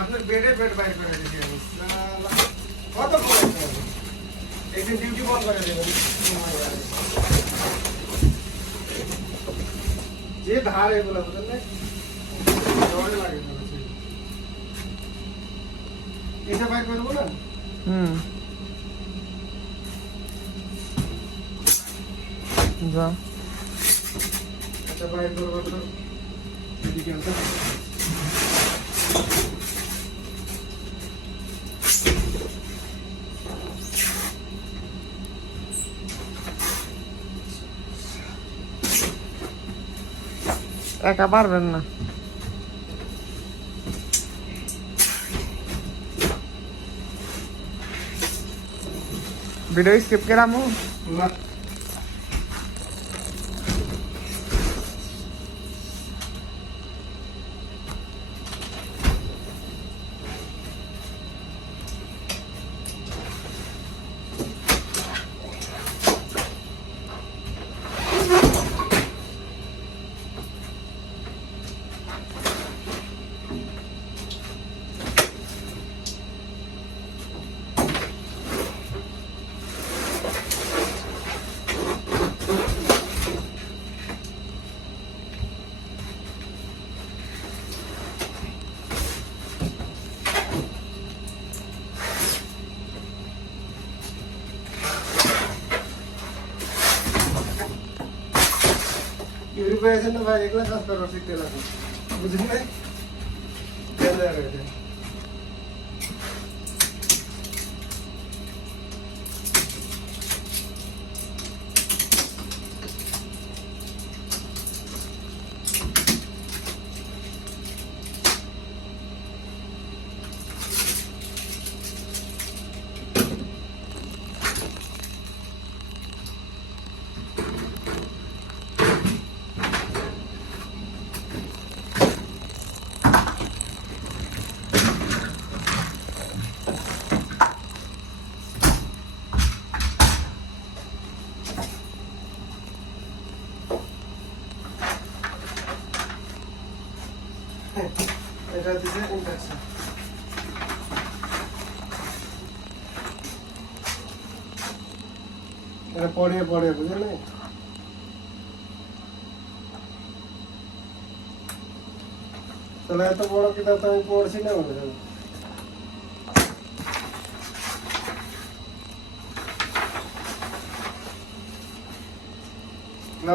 আপনার বেডে বেড বাইর করে দিয়েছি আমি কত পড়েছে একদিন ডিউটি বন্ধ করে দেবেন যে ধার এগুলো বুঝলেন না জলে লাগে এটা বাইর করবো না যা এটা বাইর করবো তো এদিকে আনতে একা পারবেন না ভিডিও স্কিপ করামু না ইউরোপে আছেন না ভাই এগুলো কাজ করো শিখতে লাগবে বুঝলি ভাই কেন রয়েছে এটা দিছে ইনফেকশন এটা পড়ে পড়ে বুঝলে তাহলে এত বড় কিতাব তো আমি পড়ছি না না